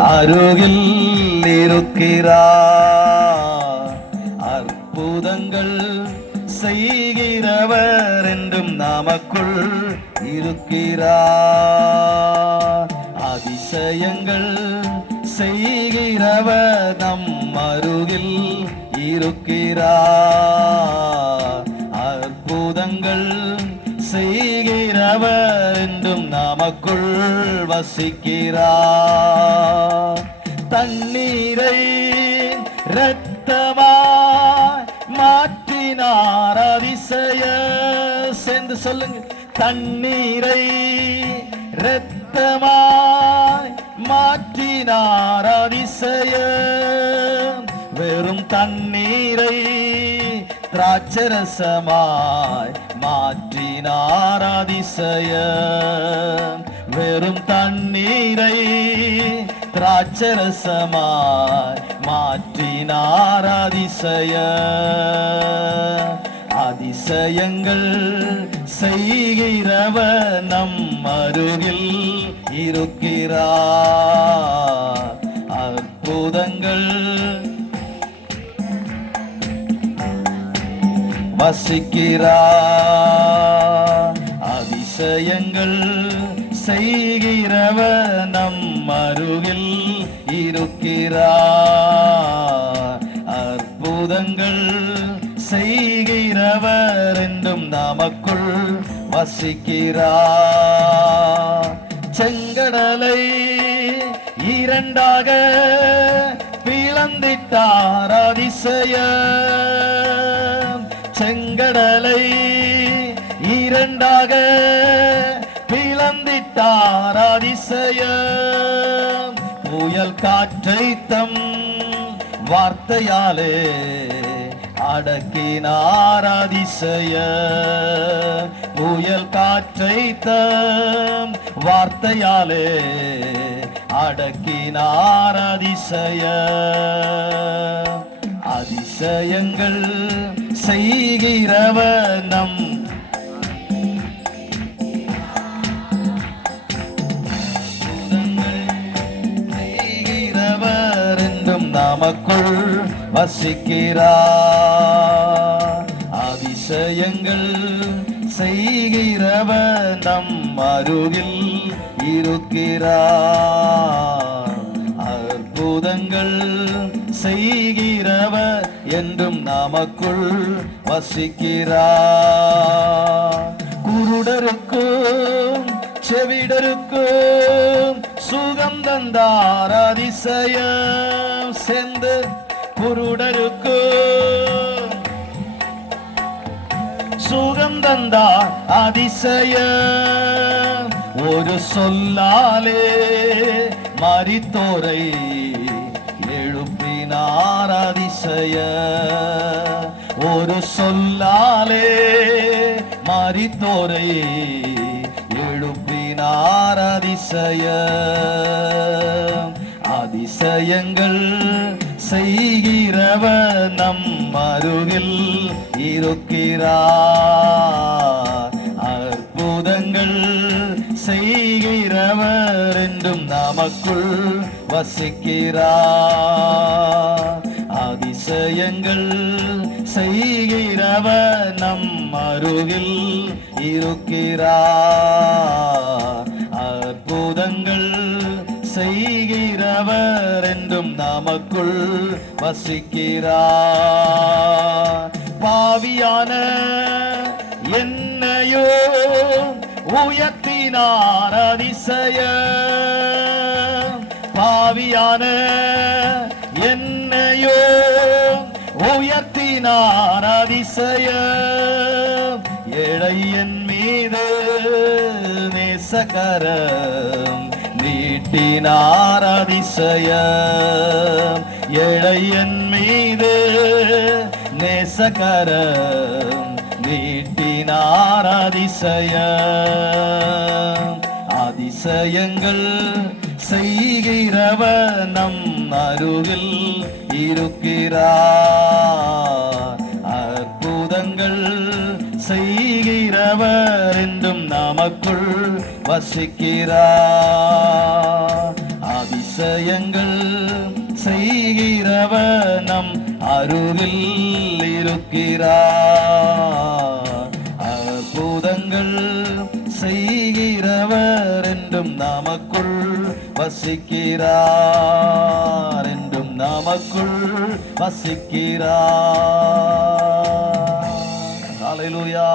அருகில் இருக்கிறார். அற்புதங்கள் செய்கிறவர் என்றும் நமக்குள் இருக்கிறார். அதிசயங்கள் செய்கிறவர் நம் அருகில் இருக்கிறார். அற்புதங்கள் செய்கிறவர் என்றும் நமக்குள் வசிக்கிறார். தண்ணீரை இரத்தமாய் மாற்றினார் அதிசய சேர்ந்து சொல்லுங்க. தண்ணீரை இரத்தமாய் மாற்றினார் அதிசய. வெறும் தண்ணீரை திராட்சரசமாய் மாற்றினார் அதிசய. வெறும் தண்ணீரை திராட்சரசமாய் மாற்றினார் அதிசய. அதிசயங்கள் செய்கிறவர் நம் அருகில் இருக்கிறார். அற்புதங்கள் வசிக்கிறார். அதிசயங்கள் செய்கிறவர் நம் அருகில் இருக்கிறார். அற்புதங்கள் செய்கிறவர் என்றும் நமக்குள் வசிக்கிறார். செங்கடலை இரண்டாக பிளந்திட்டார் அதிசய. செங்கடலை இரண்டாக பிளந்திட்டார் அதிசய. புயல் காற்றை தம் வார்த்தையாலே அடக்கினார் அதிசய. புயல் காற்றை தம் வார்த்தையாலே அடக்கினார் அதிசய. அதிசயங்கள் செய்கிறவர் நம் செய்கிறவர் என்றும் நமக்குள் வசிக்கிறார். அதிசயங்கள் செய்கிறவர் நம் அருகில் இருக்கிறார். அற்புதங்கள் செய்கிறவர் என்றும் நமக்குள் வசிக்கிறார். குருடருக்கும் செவிடருக்கும் சுகம் தந்தார் அதிசயம் சேர்ந்து. குருடருக்கும் சுகம் தந்தார் அதிசயம். ஒரு சொல்லாலே மரித்தோரை எழுப்பினார் அதிசய. ஒரு சொல்லாலே மரித்தோரை எழுப்பினார் அதிசய. அதிசயங்கள் செய்கிறவர் நம் அருகில் இருக்கிறார். அற்புதங்கள் செய்கிறவர் என்றும் நமக்குள் வசிக்கிறார். அதிசயங்கள் செய்கிறவர் நம் அருகில் இருக்கிறார். அற்புதங்கள் செய்கிறவர் என்றும் நமக்குள் வசிக்கிறார். பாவியான என்னையோ உயர்த்தினார் அதிசய. பாவியான என்னையோ உயர்த்தினார் அதிசய. ஏழை என் மீது நேசகரம் நீட்டினார் அதிசய. ஏழை என் மீது நேசகரம் நீட்டினார் அதிசய. அதிசயங்கள் செய்கிறவர் நம் அருகில் இருக்கிறார். அற்புதங்கள் செய்கிறவர் என்றும் நமக்குள் வசிக்கிறார். அதிசய அதிசயங்கள் செய்கிறவர் நம் அருகில் இருக்கிறார். அற்புதங்கள் செய்கிறவர் என்றும் நமக்குள் வசிக்கிறார், என்றும் நமக்குள் வசிக்கிறார். ஹல்லேலூயா.